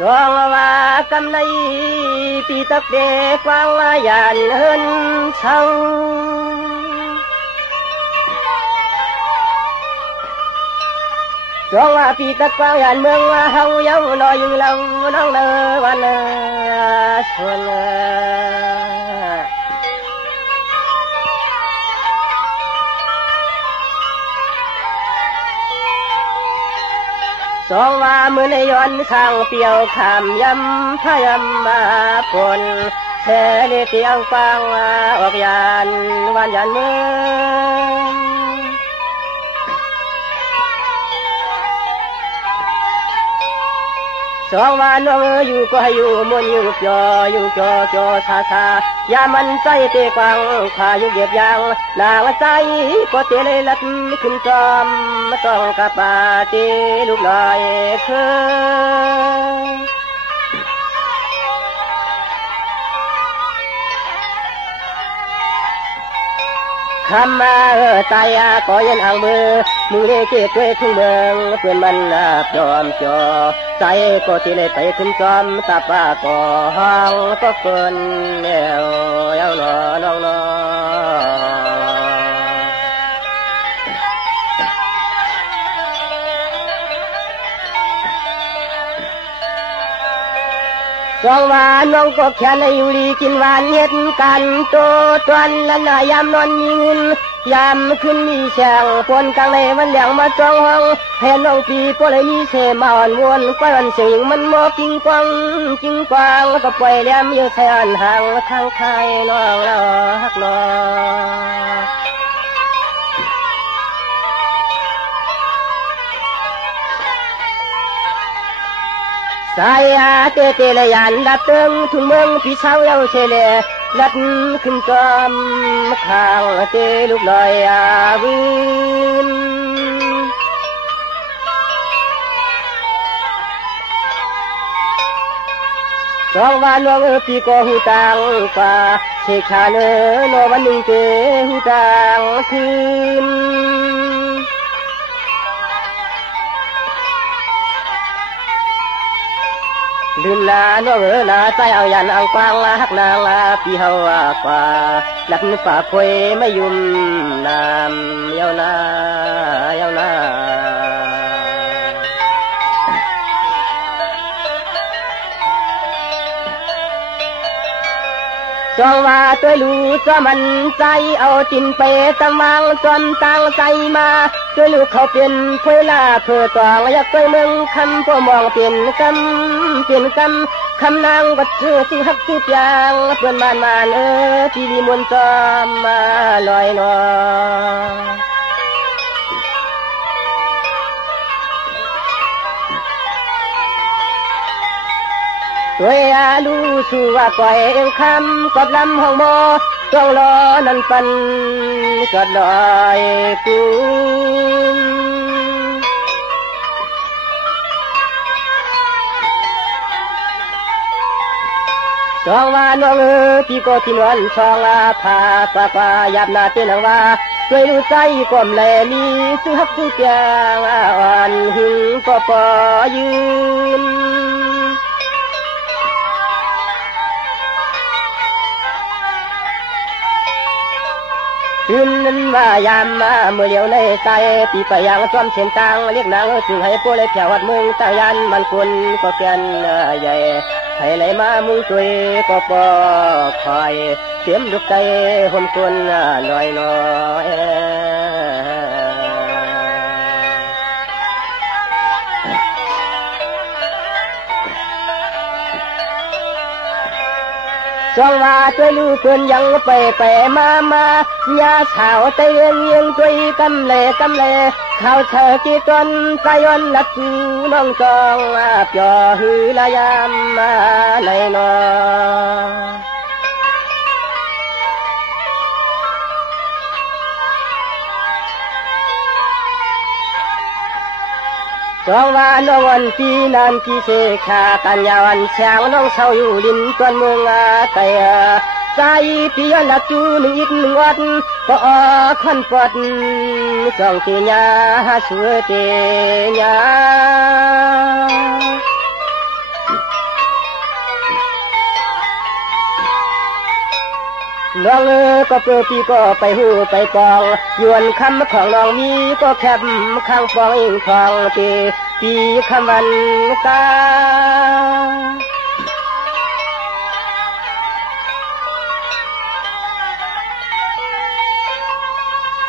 สองว่ากำไรปีตักเด็กวางว่าหยานเฮินเศร้าสองว่าปีตักวางหยานเมืองว่าเฮาเย้าลอยอยู่เราน้องเด้อวันชวนสองว่ามือในย้อนข้างเปียวขามยำพยำมาปนแท้เลเสียงฟังออกยานวันยันเมืองสองว่าน้องอยู่ก็ให้อยู่มนอยู่จออยู่จอจอชาชายามันใจเตะกวางขาอยู่เก็บยางนางใจก็เตะเลยลัดขึ้นจอมต้องกับปาตีลูกลอยคือคำมาตายก็ยันอ่างมือเล่เจ็บด้วยทุ่งเมืองเพื่อนมันจอมจอใจก็ที่เลยไปขึ้นจอมตาป้าก็ห้องก็เกินแล้วเอาหนอน้องนอสองว่าน้องก็แค่ในอยู่ดีกินหวานเห็ดกันโตตวนละนายามนอนมีเงินยามขึ้นมีแฉงปนกลางในวันเหลียงมาจ้องห้องแห่น้องปีก็เลยมีเสมาอ่อนวนก้อยวันเสียงมันมอกิ้งกวางกิ้งกวางแล้วก็ปล่อยแหลมเยอะแทนห่างทางไทยน้องเราฮักน้องสายเตเตเลยยันดับเติงทุ่งเมืองพี่เช้าเย้าเชเลลัดขึ้นจอมข้างเตลูกลอยวินสองวันน้องพี่ก็หูต่างกว่าเชคาเนโนวันหนึ่งเตหูต่างคืนลืมนาน้องนาใจเอายันเอากวางหักนางพี่เฮากว่าหลับนึกป่าควยไม่ยุ่มน้ำเย้านาเย้านาจองว่าตัวรู้จะมันใจเอาจินไปตะมังจนตั้งใจมาตัวลูกเขาเป็นเวลาเพื่อตองอยากไปเมืองคำพวมองเป็นกำคำนางวัดชื่อที่ฮักที่ยางเพื่อนบ้านมาที่ดีมนจอมมาลอยนอตัวลูสู้ว่าปล่อยเองคำกอดลำห้องโมต้องรอนันปันกอดลอยกูสองว่าน้องพี่ก็ที่นวลสองพาปาหยาบนาเต้นว่าด้วยรู้ใจก้มแลมีสุหักสุเปียงอ่อนหึงก็ปอยืนตื่นนั้นว่ายามมาเมื่อเลี้ยวในใจปีไปยังซ้อมเส้นตังเรียกนางจึงให้พวกเลยแถววัดเมืองตายันมันคนก็เพียนใหญ่ให้ไหลมามุงตุยก็ปอคอยเสียมดุกใจห่มคนลอยน้อยจองว่าตัวลูกเพื่อนยังไปมาญาสาวเตียงยังตัวกำเล่ข้าวเธอกี่ตนใจวันลัดจูน้องจองเปียหือลายามมาไหลนอจองว่าน้องวันปีนานกี่เสขากันยาวันช้างน้องเศร้าอยู่ดินตวนเมืองไก่ ใจปีย้อนละจูหนึ่งอีกหนึ่งวัดก็อคันปดสองตีญาสวยเตีญาน้องก็เปิดปีก็ไปหูไปกองยวนคำของน้องมีก็แคบข้างฟองอิงทองตีปีคำวันกา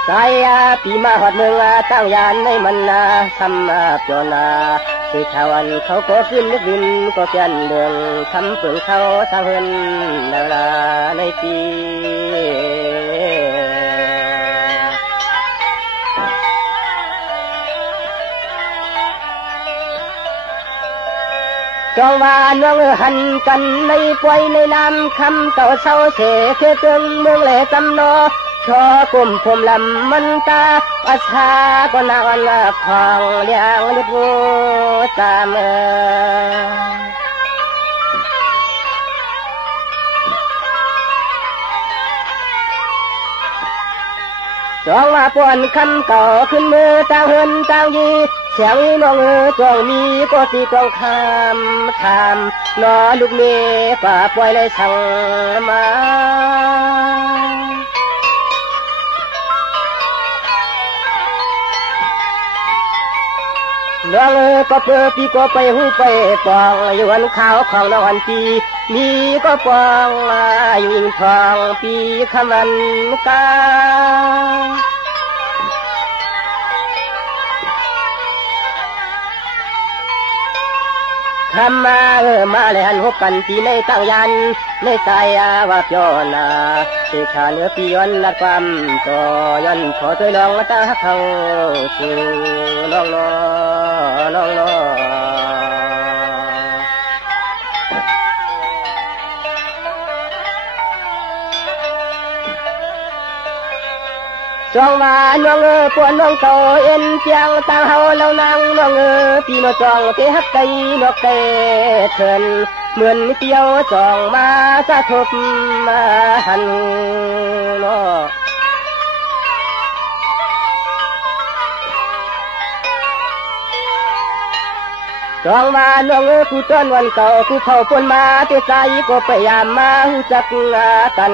สายปีมาหอดเมืองตั้งยานในมันนาทำเปียวนาคือชาววันเขาก็ขึ้นนึกดินก็เปลี่ยนเดืองคำเปลืองเขาสร้างเฮือนดาราในปีจองว่าน้องหันกันในป่วยในน้ำคำเต่าเศร้าเสเคเตืองเมืองแหล่จำนอชอกลุ่มผมลำมันตาอาชาก็นางละของเลี้ยงเล็ดวูตามจองว่าป่วนคำเก่าขึ้นมือต่างเฮือนต่างยีเสียงน้องจองมีก็ตีกองคำถามนอลูกเมียป่าป่วยเลยสั่งมาน้องก็เปิดปีก็ไปหูไปปองอยู่วันขาวของน้องวันปีมีก็ปองอยู่อิงทองปีคำวันกาทำมาเลยหันหกกันปีในตั้งยันในใจว่าเปียวนาเสียขาเนื้อปีย้อนนัดความต่อย้อนขอตัวลองตาเขาสู่น้องน้องจองว่าน้องปวนน้องโตเอ็นเปียงต่างเฮาเล่านางน้องปีมาจองเตฮักไก่นกเตเถินเหมือนเปียวจองมาสะทบมาหันเนาะจองว่าน้องผู้ต้นวันเก่าผู้เผาปนมาเตใจก็พยายามมาหูจักกัน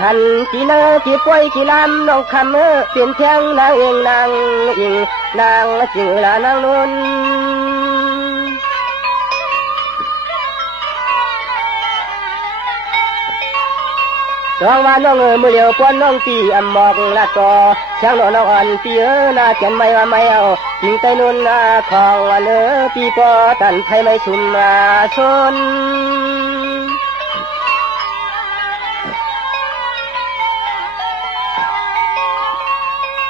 หันกี่นากี่ป่วยกี่ลำน้องคำเปลี่ยนแทงนางเองนางอิงนางจึงละนางนุ่นจองว่าน้องมือเดียวป้อนน้องตีอำมอกละต่อช่างน้องอ่อนปีนาเขียนไม่ว่าไม่เอาจิงไตนุ่นของวันปีปอตันไทยไม่ชุมชน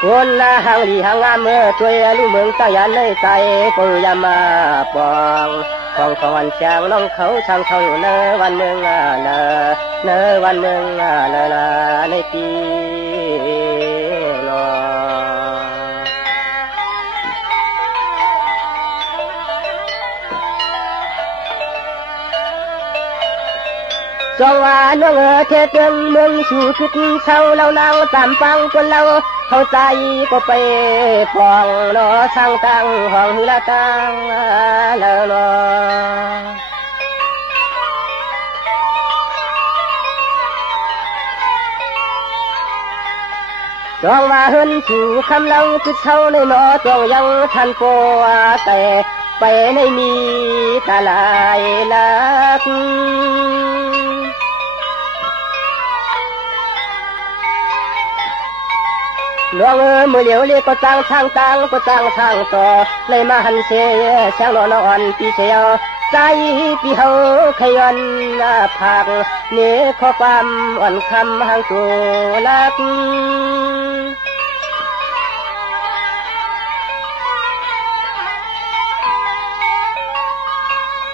คนละหางดีหางงามช่วยลูกเมืองตั้งยันในใจก็ยามาปองของวันแจงน้องเขาช่างเขาอยู่เนวันเมืองเนวันเมืองในปีนอจองว่าน้องเทศเมืองสู่ชุดเศร้าเรานางตามฟังคนเราเข้าใจก็ไปปองนอสร้างตั้งห้องละตั้งแล้วนอจองว่าเฮินสู่คำเราจุดเช่าในนอจองยังทันโปแต่ไปในมีตาลายลักน้องมือเดียวเรียกก็ตั้งทางตั้งก็ตั้งทางต่อเลยมาหันเสียช่างนอนอ่อนปีเสียวใจปีเฮาขยันผักเนื้อข้อความอ่อนคำหางตัวลัก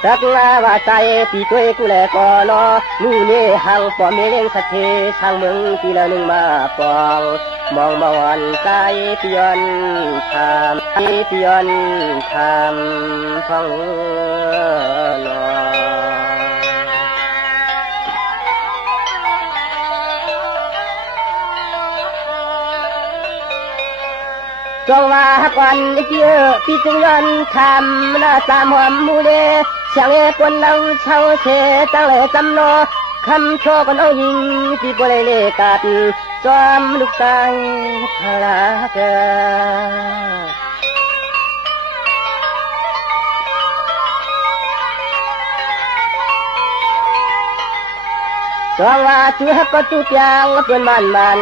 สักลาว่าใจปีตัวกูแลก็นอนู่นนี่ห่างปอมเลี้ยงสัตย์ทางเมืองปีละหนึ่งมาปองมองมาวันใจปียนทำปียนทำฟังนอ จงว่าก่อนเยอะพี่จึงย้อนทำนาตามหอมมูเดช่างปนเราเช่าเสตั้งเลยจำโนคำโชกันเอายิงพี่บ่ได้เลกัดจอมลูกตายพลาเกจงว่าจุฮักก็จุยางเพื่อนมัน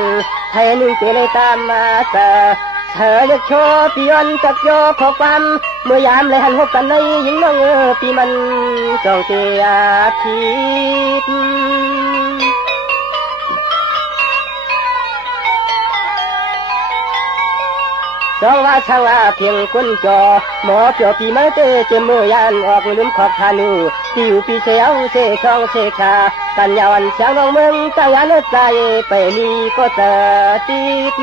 ให้หนึ่งเจเลยตามมาเธอจะโชว์ปียนจักโยขอความเมื่อยามเลยหันหกกันในยิงน้องปีมันจองเสียทิพจองว่าช่างว่าเพียงคนจอหมอเปียวปีมาเตเจมือยานออกลืมขอบทานูติวปีเสียวเสช่องเสขากันยาวันเสียงน้องเมืองตั้งยานใจไปนี่ก็เจอติด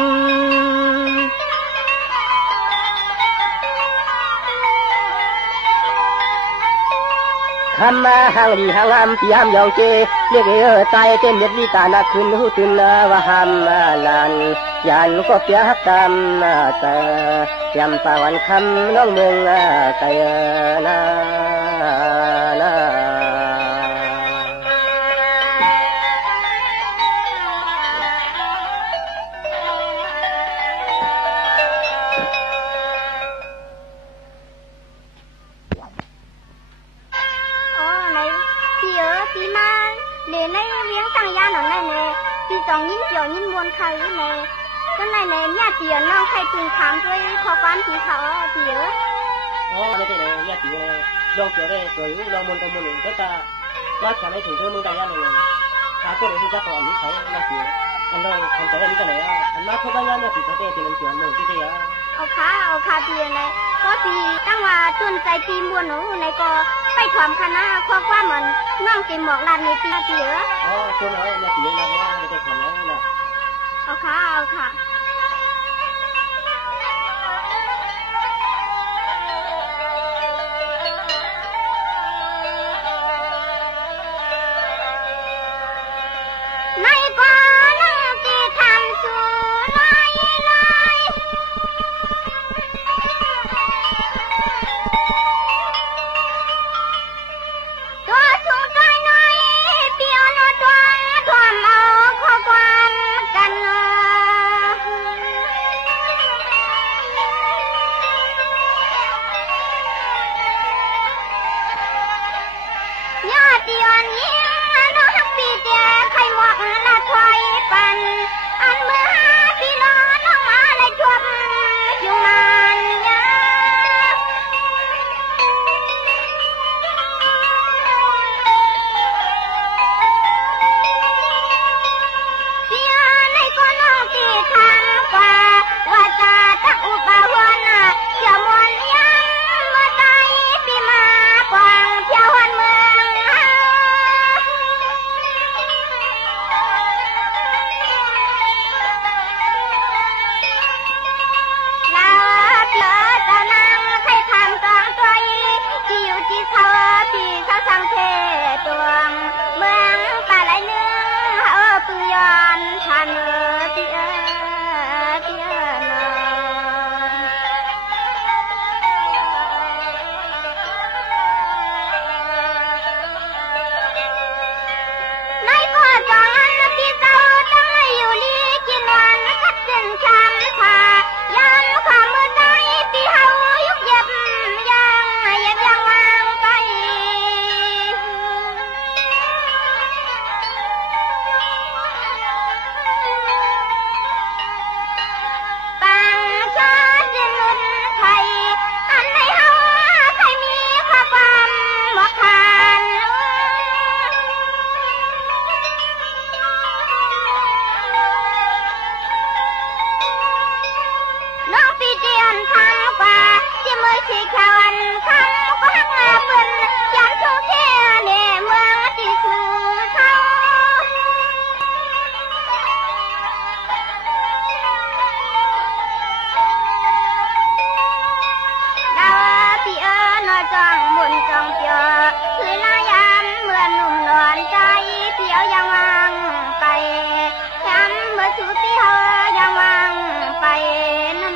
คำมาห่างดีห่างลำพยายามยองเจเรียกตายเต็มเด็ดวิตานักขึ้นหูตื่นว่าหำลานยันก็เปียกตามเตยำปาวันคำน้องเมืองเตยนาจองยิ้มเกี่ยวยิ้มมวนเขาเนี่ยก็ในเนี่ยเจียน้องใครถึงถามด้วยขอความที่เขาเจียอ๋อในที่ไหนเนี่ยเจียลองเจียได้สวยลองมวนกันมวนหนึ่งก็จะว่าขอให้ถึงเธอมึงได้ยังไงหาคนที่จะก่อนนี้ใช้เนี่ยเจียอันเราทำใจได้นี่กันไหนอ่ะอันมาเขาได้ยังเนี่ยที่เขาได้ที่นั่นเจียมึงที่เจียเอาขาเจียเลยก็ตีตั้งว่าจนใจตีมวนหนูในก็ไปถวมคณะข้อความเหมือนน้องเก็บหมอกลานในตีเจียอ๋อจนเอาเนี่ยเจียนะไม่ได้ขนาดนั้นนะเอาค่ะไม่ก็น้องตีทำสู้เลยตัวสูงตัวน้อยเปียวโนตัวทวมเอาข้อความกันยอดเดียวนี้น้องปีเดียใครหมอกละถอยปันอันเมื่อพี่น้องน้องมาเลยชมอยู่มันยาเสียในก็น้องตีทำกว่าว่าจะตักอุปวันเที่ยวมวนยังเมื่อใจปีมากวางเที่ยววันเมืองสังเทตวงเมืองตาไหลเนื้อปืนยอนทันเตี้ยนในพ่อจองอันที่เจ้าตั้งให้อยู่ลีกินวันคัดเส้นช้ำผ่ายันความมือใจที่เฮายุกเย็บยังวางไปปังชาตินุนไทยอันในเฮาใครมีความหมอกผ่านน้องปีเจียนทำกว่าที่มือชี้แขวนคำก็หักมาเปิ้นยันทุกเที่ยเนี่ยเมืองที่สู่เขาดาวพี่นอจองมุนจองเปียวคือลายามเมื่อหนุ่มนอนใจเปียวยังวางไปย้ำเมื่อสุดที่เฮายังวางไปนั่น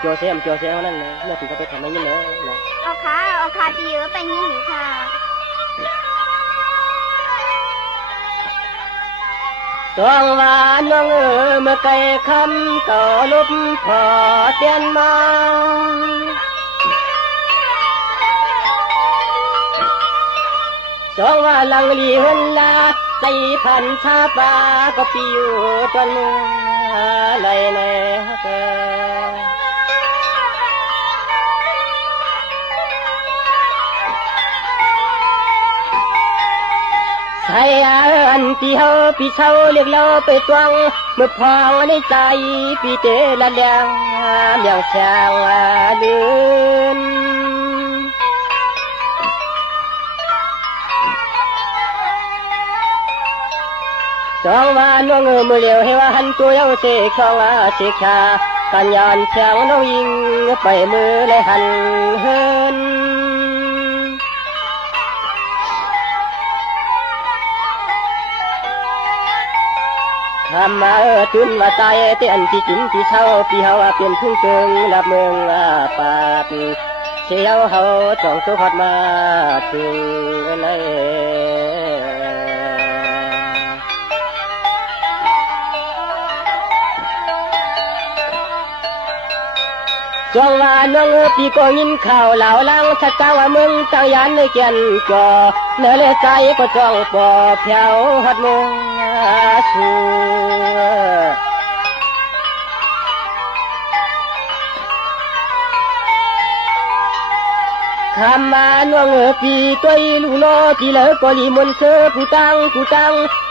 โจเซมนั่นเลยเมื่อถึงก็ไปทำไม่ยินเลยนะเอาขาตีเออไปยินหรือค่ะตองว่าน้องเมื่อไกลคำต่อลุบพอเตียนมาสองว่าลังลีเฮนลาใจพันชาปาก็ปิวตัวเนื้อไหลแน่เกใส่อันที่เฮาพี่เช่าเรียกเราไปตวงเมื่อพองในใจพี่เตละแดงอย่างช่างลืนสองว่าน้องมือเลี้ยวให้ว่าหันตัวเย้าเสกช่องเสกชากันย้อนเสียงน้องยิงไปมือเลยหันเฮินทำมาจุนว่าใจเตียนที่จินที่เช่าพี่เฮาเป็นพึ่งเกิงลับเมืองปาดเสียวเฮาจ้องสุขดมาถึงในจงว่าน้องพี่ก็ยินข่าวเหล่าลังชัดเจ้าว่ามึงตั้งยันในเกียนจอเนื้อเลใจก็จ้องปอเพียวหัดมึงสูคำมาน้องพี่ตัวลูโลที่เลิกก็ลีมนเสือผู้ตัง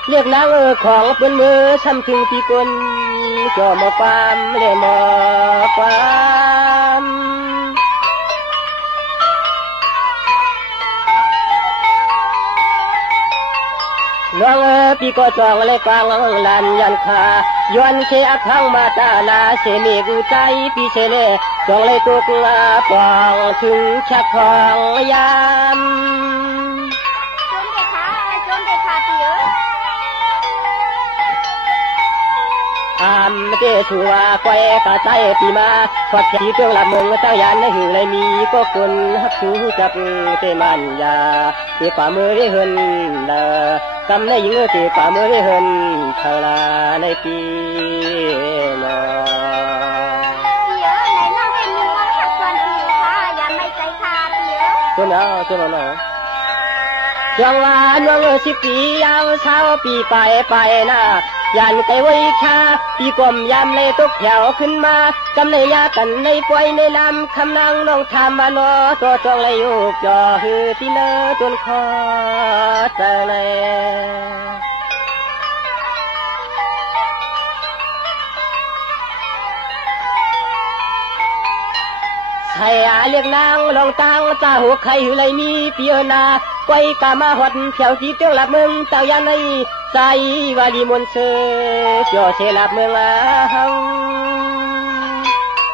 เรียกนางของเปิ้นมือช้ำถึงพี่คนจ่อมาความเลยมาความน้องพี่ก็จองเลยกวางลันยันคาย้อนเชอักทังมาตาลาเสเมกุใจพี่เชเลจองเลยตุกปองถึงชักทองยามจนเด็กขาตีเออเจชัวก้อยกะใจปีมาขอดขีเครื่องละมึงตั้งยันในหือเลยมีก็คนฮักสูจับเตมันยาตีฝ่ามือได้เฮินละกำในยิงตีฝ่ามือได้เฮินทางลาในปีนอเยอะไหนน้องเป็นยิงวันหักส่วนผิวค่ะอย่าไม่ใจขาดเยอะตัวเนาะจังหวะน้องสิปียาวเช้าปีไปนะยันไกไว้ชาปีกลมยามเลยตกแถวขึ้นมากำในยากันในป่วยในลำคำนางน้องทำมาโนตัวจองเลยยุกจ่อหือที่เนื้อจนคอใจเลยใครเรียกนางลองตังตาหัวใครอยู่เลยมีเปียนาไว้กามาหดแถวที่เตียงหลับเมืองเต่ายันในใจวาลีมนเสือจ่อเชลับเมืองเฮา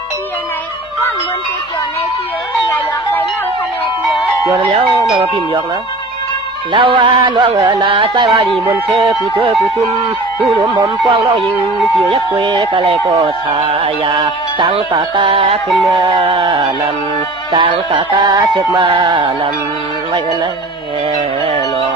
เปียไหนว่างเมืองจะจ่อในเปียอย่าหยอกใจน้องคะแนนเปียจ่อแล้วน้องพิมพ์หยอกนะแล้วว่าน้องนาใจวาลีมนเสือผู้เธอผู้ทุ่มผู้หลวมหอมฟองน้องยิงเปียยักเวกะเลยก็ชายาตั้งตากาขึ้นมานำตั้งตากาเชือกมานำไว้กันเลยนอ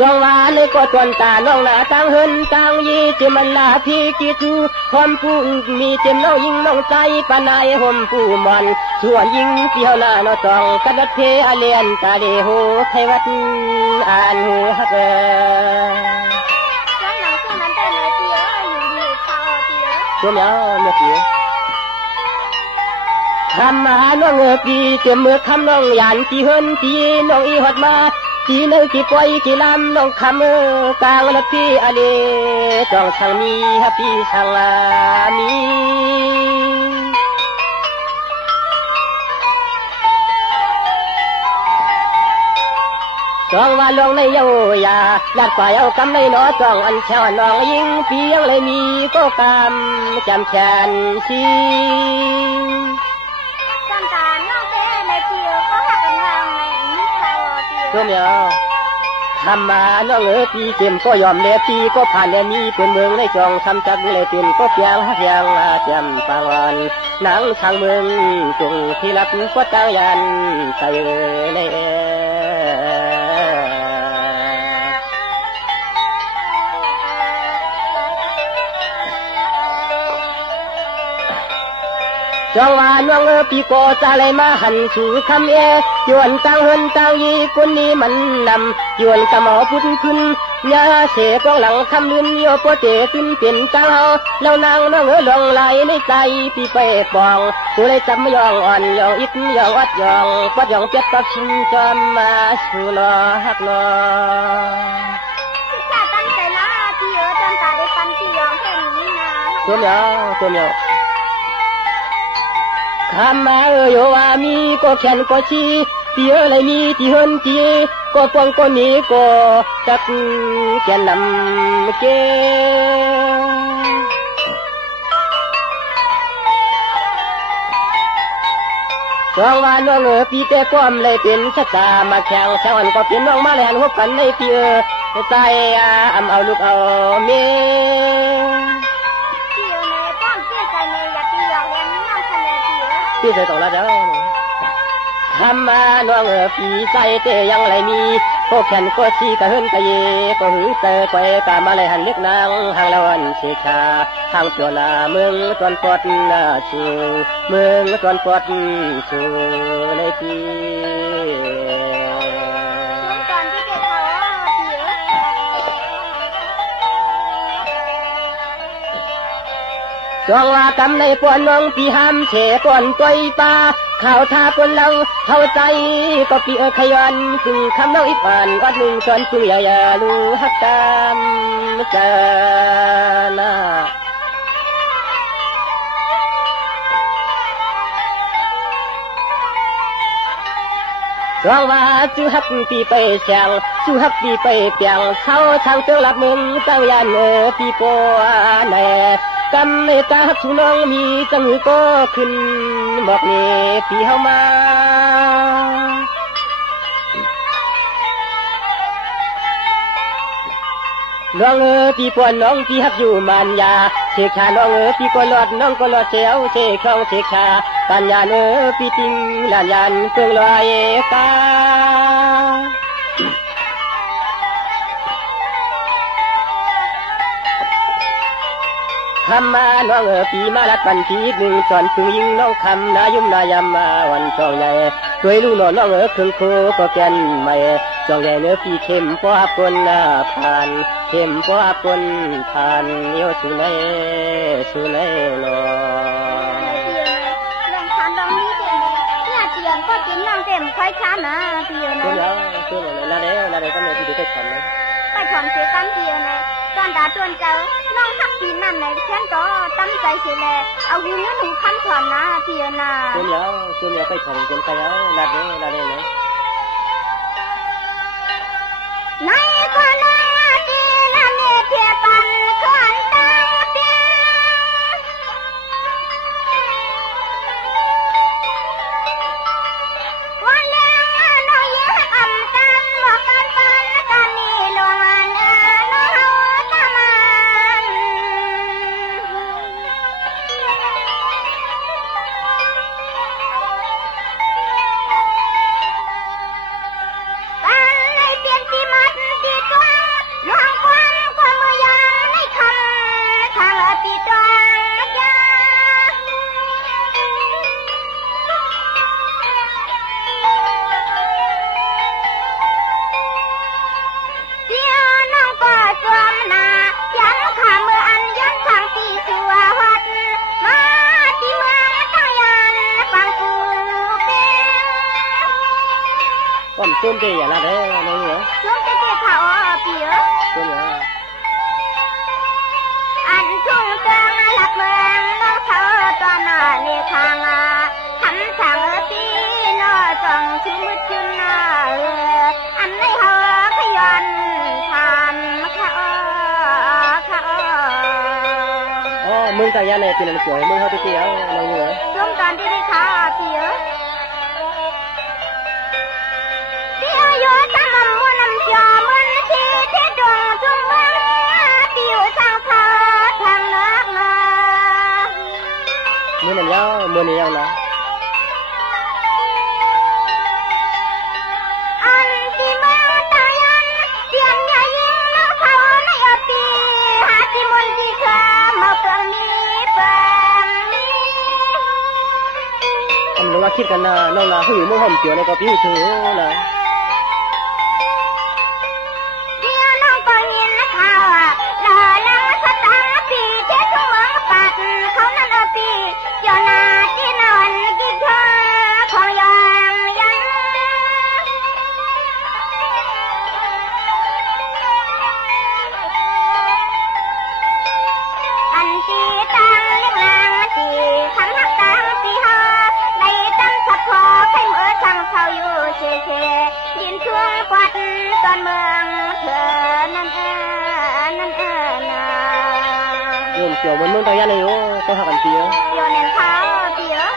จงว่าเลยก็ตวนตาน้องหน้าตั้งเฮินตั้งยีเจมันลาพี่กิจูหอมผู้มีเจมน้องยิงน้องใจปานายหอมผู้มันส่วนยิงเปียวหน้าน้อจองกระดัดเพอเลียนตาเดโหไทยวัดอ่านหูฮักแล้วหนังซึ่งนั้นได้เลยเปียอยู่ข่าวเปียตัวเมียวเมื่อกี้ทำมาน้องปีเจมมือคำน้องยันที่เฮินที่น้องอีหดมาที่นึกที่ปล่อยที่ลำน้องคำกลางละพี่อเลจองช่างมีฮับพี่ช่างมีจองว่าลงในเยาวยาลัดกว่าเยากำในน้อจองอันเชาน้องยิงเพียงเลยมีก็กำจำแขนชีจำตาน้องเต้ในเปียก็หักกันทางในนี้ข่าวเปียตัวเมียว ทำมาน้องปีเต็มก็ยอมแล้วปีก็ผ่านแล้วมีเป็นเมืองในจองทำจักเลยเป็นก็เพียงหักยังเจียมปางวันหนังทางเมืองจงที่รับก็ตั้งยันใส่ในจองว่าน้องปีโกจะเลยมาหันสู่คำยวนตั้งเฮินตั้งยีคนนี้มันนำยวนกะหมอพุ่นขึ้นยาเสกองหลังคำลืนโยโปเตขึ้นเป็นตั้งเฮาแล้วนางน้องลองไหลในใจปีไปปองผู้เลยจำยองอ่อนยองอิดยองวัดยองปัดยองเปียกตับชินจอมมาสู่นอฮักนอจะตั้งใจละพี่จนตาได้ปันพี่ยองแค่นี้นะตัวเมียวคำมาโยว่ามีก็แขนก็ชีเตียเลยมีที่เฮินจีก็ปองก็มีก็จักแกนนำเกจองว่าน้องปีแต่ความเลยเป็นชะตามาแข่งแซวันก็เป็นน้องมาเลยหันหัวกันในปีใจเอาลูกเอาเมพี่ใจตกแล้วเจ้าทำมาน้องพี่ใจเตยังไรมีพวกแขนก็ชีกะเฮินกะเยก็หือเตอไปกะมาเลยหันเล็กนางหางละวันเสชาทางตัวนาเมืองตอนปอดนาชูเมืองตอนปอดชูในปีจองว่ากำในปวนน้องปีห้ามเฉปวนตัวปลาข่าวท่าคนเราเข้าใจก็ปีขยันซึ่งคำน้องอีกอ่านวัดหนึ่งส่วนซึ่งอย่าลูฮักตามเจอหน้าจองว่าสู้ฮักปีไปเสียงสู้ฮักปีไปเปียงเช้าทางเตือนรับมึงตั้งยันปีโปแน่กำในตาฮักชูน้องมีจังหือก็ขึ้นบอกนี่ปีเฮามาน้องปีปวนน้องปีฮักอยู่มันยาเสกชาน้องปีก็หลอดน้องก็หลอดเสียวเสกช่องเสกชาปัญญาปีติงลานยันเกิงลอยกาคำมาน้องปีมาลัดปันทีหนึ่งจอนพึงยิงน้องคำนายุ่มนายำมาวันจองใหญ่ด้วยลูกน้องเครื่องโคก็แกนไม่จองใหญ่ปีเข้มป้าปนผ่านเข้มป้าปนผ่านเลี้ยวสู่ไหนลองผ่านลองนี้เนี่ยเตียนก็กินน้องเต็มค่อยช้านะเตียนะตัวเลยนาเด้ก็ไม่ที่ได้ถอนเลยไปถอนเสียกันเตียนะตอนดาตวนเจ้าน้องทักปีนั่นไหนเช่นก็ตั้งใจเสียเลยเอาหูเนื้อหนูคันถอนนะเตียนะตัวเนี้ยไปถอนจนไปแล้วนาเด้เลยในคนนาตีนาเมเพียปันขวัญตาเปียวันเลี้ยงน้องยิ้มอ่ำกันบอกกันปันกันนี่ลวงอันน้องเฮาตามันปันในเปลี่ยนที่มัดที่ตัวลวงควันความมือยางในคำทางที่ตัวจ้าเสียน้องก็สวมหน้ายันขามืออันยันทางที่สัววัดมาที่เมืองตั้งยันฟังกูเป็นก้มตุ้มเจี๋ยนาเด้น้องเหรอช่วงเจ๊เขาเปียตัวเนี้ยอันทุ่งเตืองหลักเมืองน้องเขาตัวหน้าเนคางคำสั่งตีนอส่องชื่อมืดชื่อหน้าอันในเขาขยันทำเขามึงแต่ยันเนี่ยเป็นอะไรสวยมึงเขาตีเตี้ยน้องเหรอช่วงตอนที่ได้ขาเปียเตี้ยโยตามมุนน้ำจอมือน มือนี้ยังนะเราว่าคิดกันนะน้องนะผู้หญิงมุ่งห่มเจียวในกระปิ้วถือนะเดี๋ยวน้องก็ยินข่าวหล่อลังสตางค์ปีเจ้าทุ่งเมืองปัดเขานั่นปีเจ้านาที่นอนกินเธอของยองยันอันตีตังเลี้ยงนางตีคำหักตังตีหอได้ตั้งสับพอให้เมื่อสั่งเขาอยู่เช่ดินช่วงปัดตอนเมืองเธอนั่นนั่นนะโยมเจียวมันมึงตายยันเลยโอ้ต้องหากันเจียวโยนเน้นเขาเจียว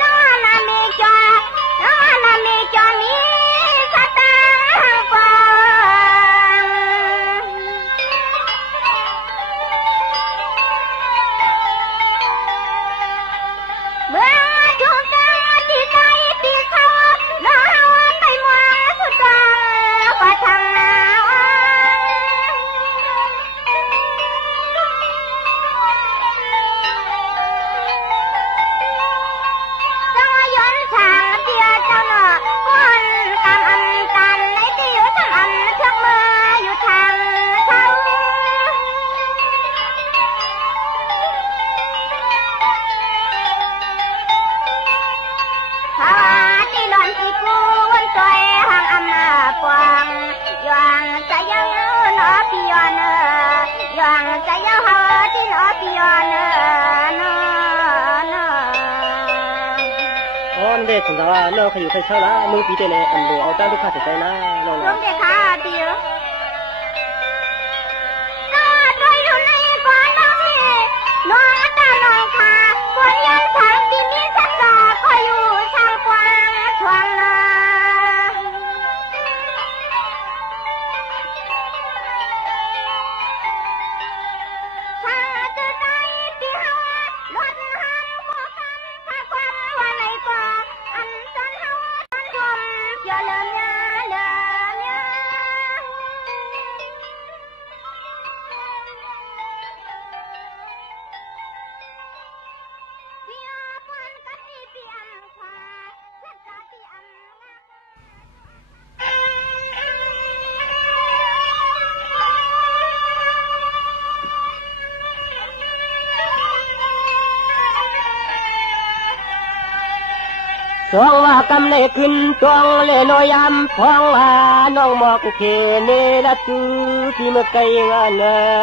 น้องนามีจอน้องนามีจอมีสตางค์ฟองเมื่อถูกจังที่ใจที่เขาน้องไปมัวสุดตัวกว่าทางนาเด็กของเราน้องขยุใครเช่าละมือปีเตเลยอันดูเอาตั้งลูกค้าเสร็จใจนะน้องร่วมเด็กค่ะเดียวน้าโดยอยู่ในก่อนน้องนี่น้องตาน้องค่ะคนยันทางที่มีสักกาคอยอยู่ทางกว้างทวงนาสองว่ากำเนขึ้นตวงเลโนยามพองอาน้องหมอกเคเนละตูที่เมื่อไกลงาน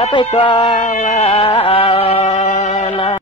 ไปตวง